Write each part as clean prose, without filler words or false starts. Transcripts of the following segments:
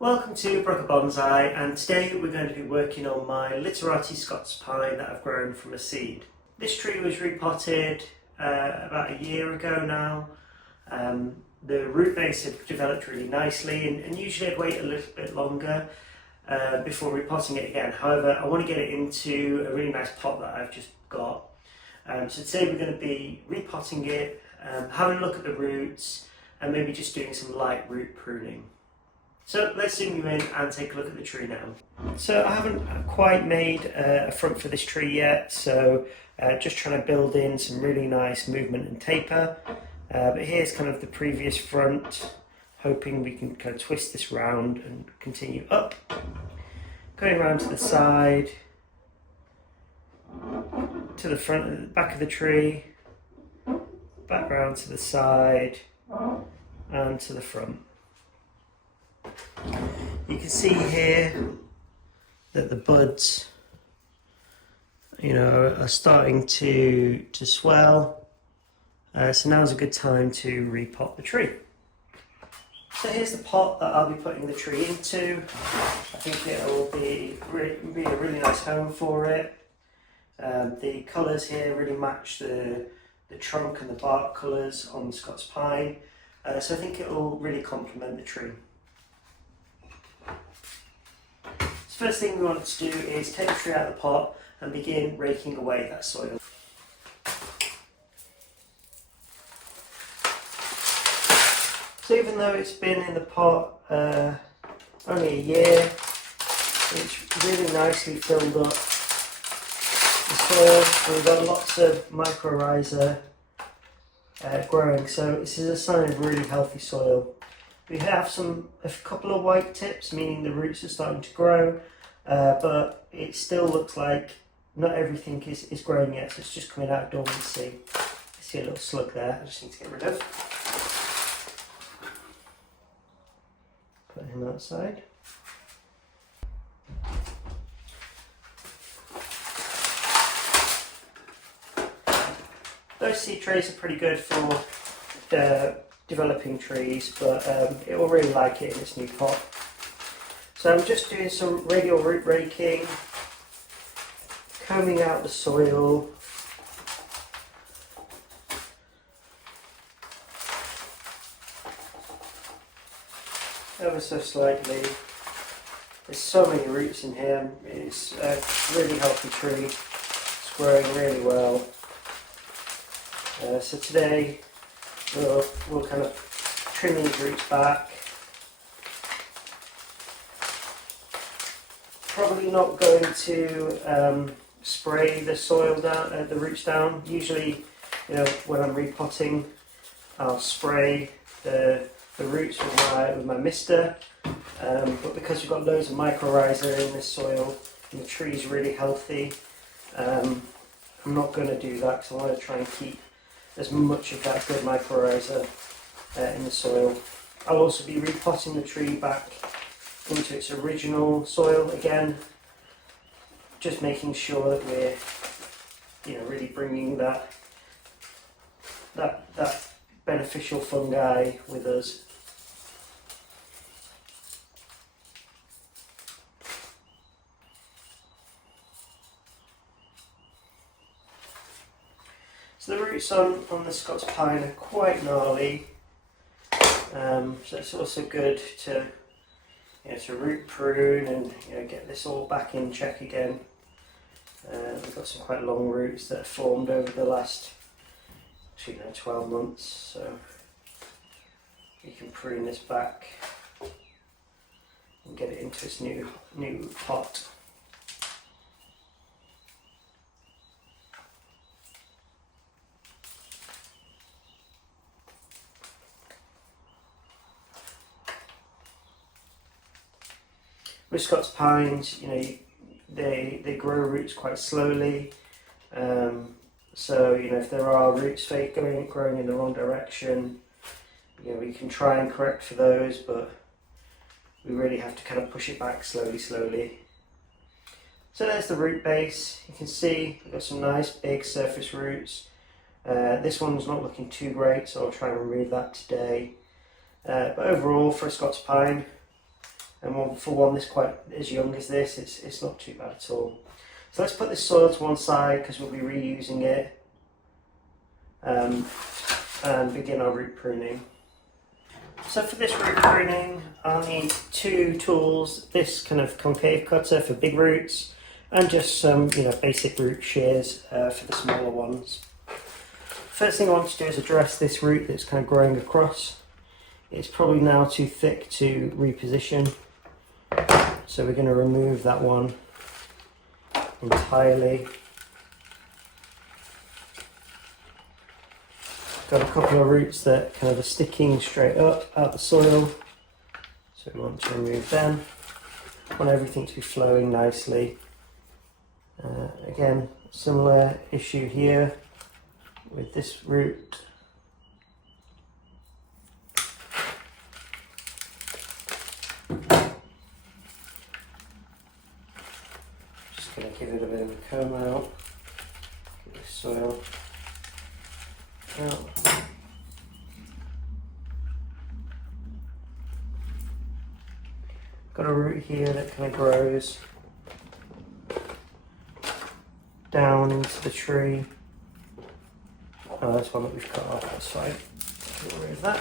Welcome to Broker Bonsai, and today we're going to be working on my Literati Scots Pine that I've grown from a seed. This tree was repotted about a year ago now. The root base had developed really nicely, and usually I'd wait a little bit longer before repotting it again. However, I want to get it into a really nice pot that I've just got. So today we're going to be repotting it, having a look at the roots, and maybe just doing some light root pruning. So let's zoom you in and take a look at the tree now. So I haven't quite made a front for this tree yet, so just trying to build in some really nice movement and taper. But here's kind of the previous front, hoping we can kind of twist this round and continue up. Going around to the side, to the front and the back of the tree, back round to the side and to the front. You can see here that the buds, are starting to swell. So now's a good time to repot the tree. So here's the pot that I'll be putting the tree into. I think it will be a really nice home for it. The colours here really match the trunk and the bark colours on the Scots Pine. So I think it will really complement the tree. First thing we want to do is take the tree out of the pot and begin raking away that soil. So even though it's been in the pot only a year, it's really nicely filled up the soil, and we've got lots of mycorrhiza growing, so this is a sign of really healthy soil. We have a couple of white tips, meaning the roots are starting to grow, but it still looks like not everything is growing yet, so it's just coming out of dormancy. I see a little slug there, I just need to get rid of. Put him outside. Those seed trays are pretty good for developing trees, but it will really like it in its new pot. So I'm just doing some radial root raking, combing out the soil, ever so slightly. There's so many roots in here. It's a really healthy tree. It's growing really well. So today we'll kind of trim these roots back. Probably not going to spray the soil down, the roots down. Usually, when I'm repotting, I'll spray the roots with my mister. But because we've got loads of mycorrhiza in this soil and the tree's really healthy, I'm not going to do that because I want to try and keep as much of that good mycorrhiza in the soil. I'll also be repotting the tree back into its original soil again, just making sure that we're really bringing that beneficial fungi with us. So the roots on the Scots Pine are quite gnarly, so it's also good to root prune and get this all back in check again. We've got some quite long roots that have formed over the last 12 months, so you can prune this back and get it into its new pot. With Scots Pines, they grow roots quite slowly. So if there are roots growing in the wrong direction, we can try and correct for those, but we really have to kind of push it back slowly. So there's the root base. You can see we've got some nice big surface roots. This one's not looking too great, so I'll try and remove that today. But overall, for a Scots Pine, And for one that's quite as young as this, it's not too bad at all. So let's put this soil to one side because we'll be reusing it, and begin our root pruning. So for this root pruning, I'll need 2 tools, this kind of concave cutter for big roots, and just some basic root shears for the smaller ones. First thing I want to do is address this root that's kind of growing across. It's probably now too thick to reposition, so we're going to remove that one entirely. Got a couple of roots that kind of are sticking straight up out the soil, so we want to remove them. Want everything to be flowing nicely. Again, similar issue here with this root. Just going to give it a bit of a comb out, get the soil out. Got a root here that kind of grows down into the tree. Oh, that's one that we've cut off, that's fine. Get rid of that.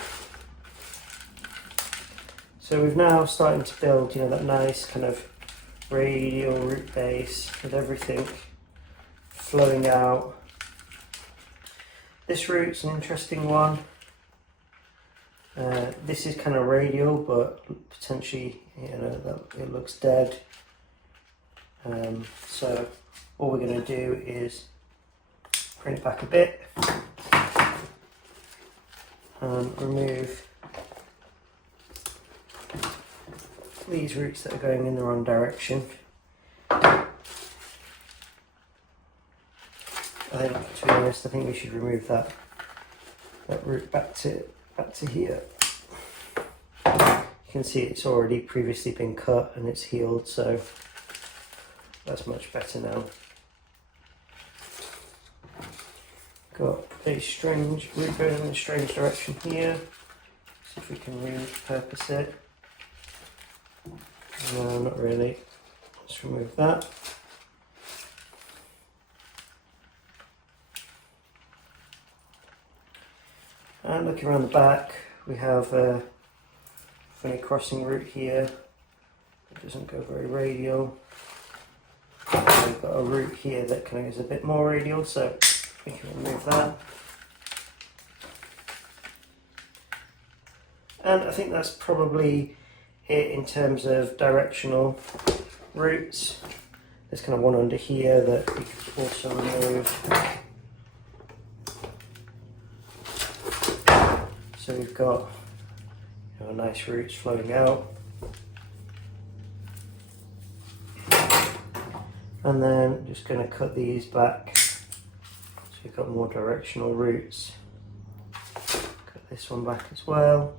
So we've now starting to build, that nice kind of radial root base with everything flowing out. This root's an interesting one. This is kind of radial, but potentially, it looks dead. So all we're going to do is prune it back a bit and remove these roots that are going in the wrong direction. I think, to be honest, I think we should remove that root back to here. You can see it's already previously been cut and it's healed, so that's much better now. Got a strange root going in a strange direction here. See if we can repurpose it. No, not really. Let's remove that. And looking around the back, we have a funny crossing root here. It doesn't go very radial. And we've got a root here that kind of is a bit more radial, so we can remove that. And I think that's probably it in terms of directional roots. There's kind of one under here that we could also remove. So we've got nice roots flowing out. And then just going to cut these back so we've got more directional roots. Cut this one back as well.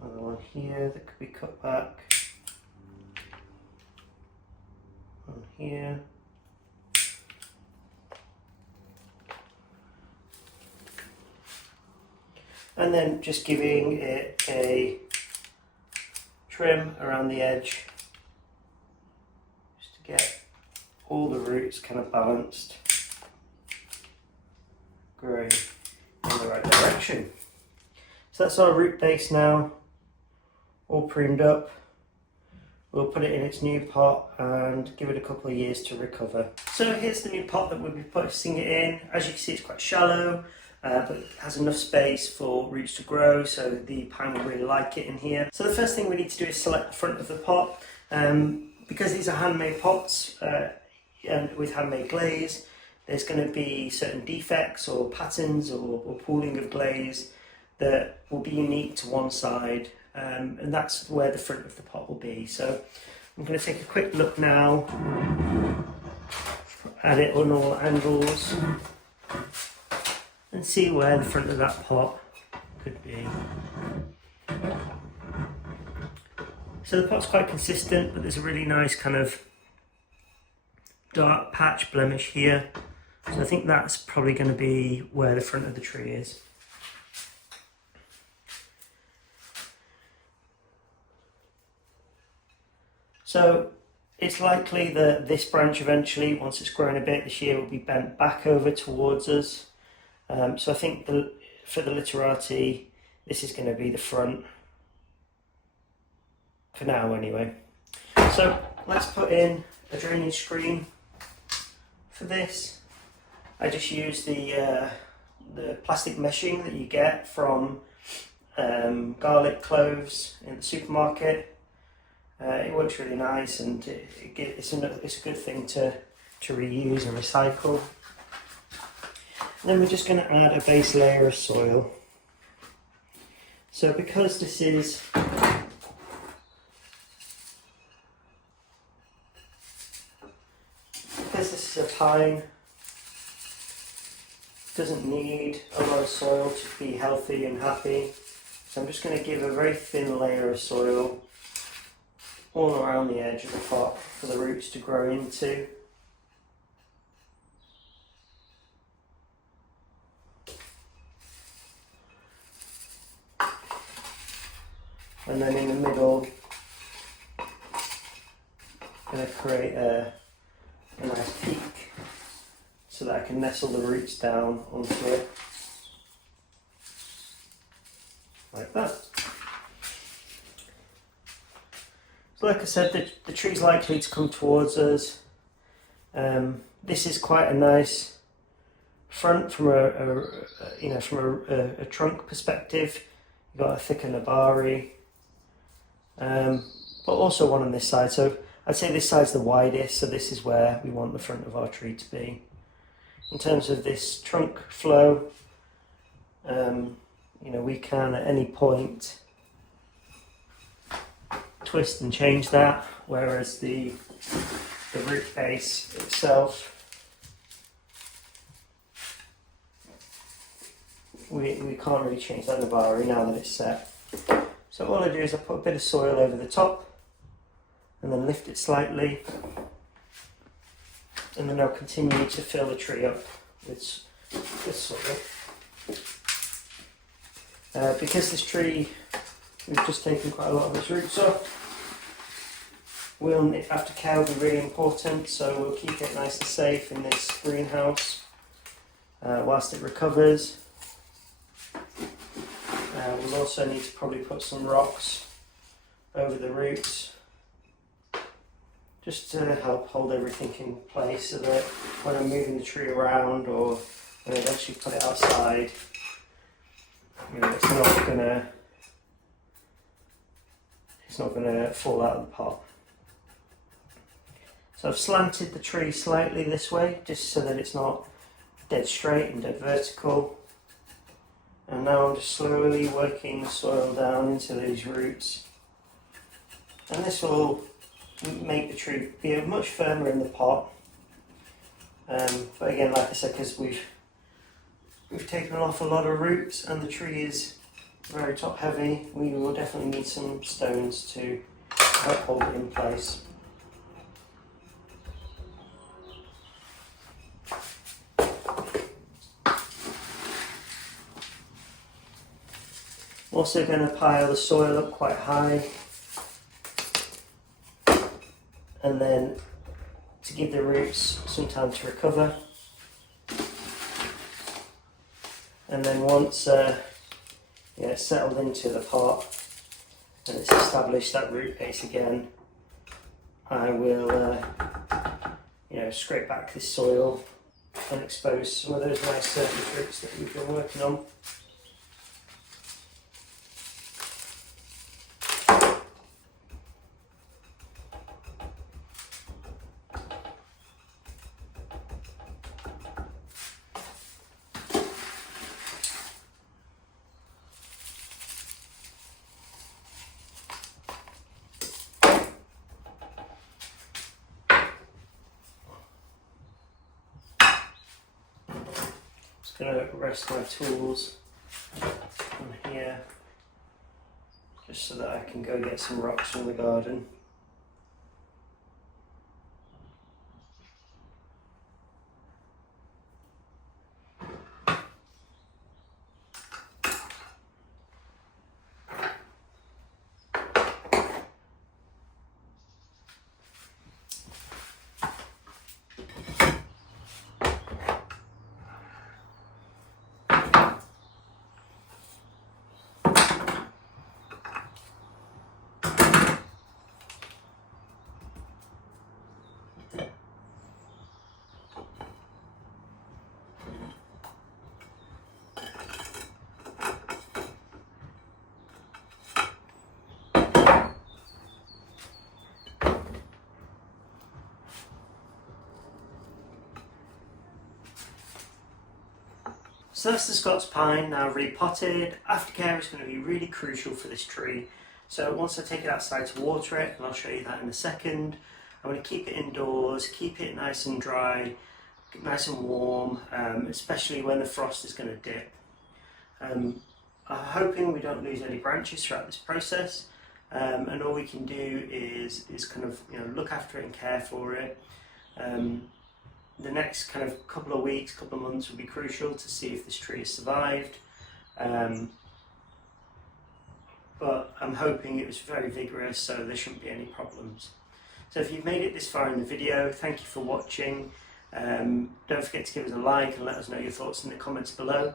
Another one here that could be cut back. One here. And then just giving it a trim around the edge just to get all the roots kind of balanced, growing in the right direction. So that's our root base now, all pruned up. We'll put it in its new pot and give it a couple of years to recover. So here's the new pot that we'll be placing it in. As you can see, it's quite shallow, but it has enough space for roots to grow, so the pine will really like it in here. So the first thing we need to do is select the front of the pot. Because these are handmade pots and with handmade glaze, there's going to be certain defects or patterns or pooling of glaze that will be unique to one side, and that's where the front of the pot will be. So I'm going to take a quick look now at it on all angles and see where the front of that pot could be. So the pot's quite consistent, but there's a really nice kind of dark patch blemish here So I think that's probably going to be where the front of the tree is. So it's likely that this branch eventually, once it's grown a bit this year, will be bent back over towards us. So I think for the Literati, this is going to be the front, for now anyway. So let's put in a drainage screen for this. I just use the plastic meshing that you get from garlic cloves in the supermarket. It works really nice, and it's a good thing to reuse and recycle. And then we're just going to add a base layer of soil. So because this is a pine, it doesn't need a lot of soil to be healthy and happy. So I'm just going to give a very thin layer of soil all around the edge of the pot for the roots to grow into. And then in the middle, I'm going to create a nice peak so that I can nestle the roots down onto it, like that. So like I said, the tree's likely to come towards us. This is quite a nice front from a trunk perspective. You've got a thicker nabari, but also one on this side. So I'd say this side's the widest, so this is where we want the front of our tree to be. In terms of this trunk flow, we can at any point twist and change that, whereas the root base itself, we can't really change that nabari now that it's set. So all I do is I put a bit of soil over the top and then lift it slightly, and then I'll continue to fill the tree up with soil. Because this tree, we've just taken quite a lot of its roots off, aftercare will be really important, so we'll keep it nice and safe in this greenhouse whilst it recovers. We'll also need to probably put some rocks over the roots, just to help hold everything in place, so that when I'm moving the tree around or when I eventually put it outside, it's not gonna fall out of the pot. So I've slanted the tree slightly this way, just so that it's not dead straight and dead vertical. And now I'm just slowly working the soil down into these roots. And this will make the tree be much firmer in the pot. But again, like I said, because we've taken off a lot of roots and the tree is very top heavy, we will definitely need some stones to help hold it in place. Also going to pile the soil up quite high, and then to give the roots some time to recover. And then once it's settled into the pot and it's established that root base again, I will scrape back this soil and expose some of those nice surface roots that we've been working on. Going to rest my tools on here, just so that I can go get some rocks from the garden. So that's the Scots Pine now repotted. Aftercare is going to be really crucial for this tree. So once I take it outside to water it, and I'll show you that in a second, I'm going to keep it indoors, keep it nice and dry, nice and warm, especially when the frost is going to dip. I'm hoping we don't lose any branches throughout this process, and all we can do is kind of look after it and care for it. The next kind of couple of weeks, couple of months will be crucial to see if this tree has survived. But I'm hoping it was very vigorous, so there shouldn't be any problems. So if you've made it this far in the video, thank you for watching. Don't forget to give us a like and let us know your thoughts in the comments below.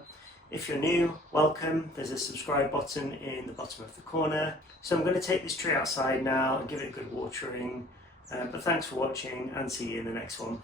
If you're new, welcome. There's a subscribe button in the bottom of the corner. So I'm going to take this tree outside now and give it a good watering. But thanks for watching, and see you in the next one.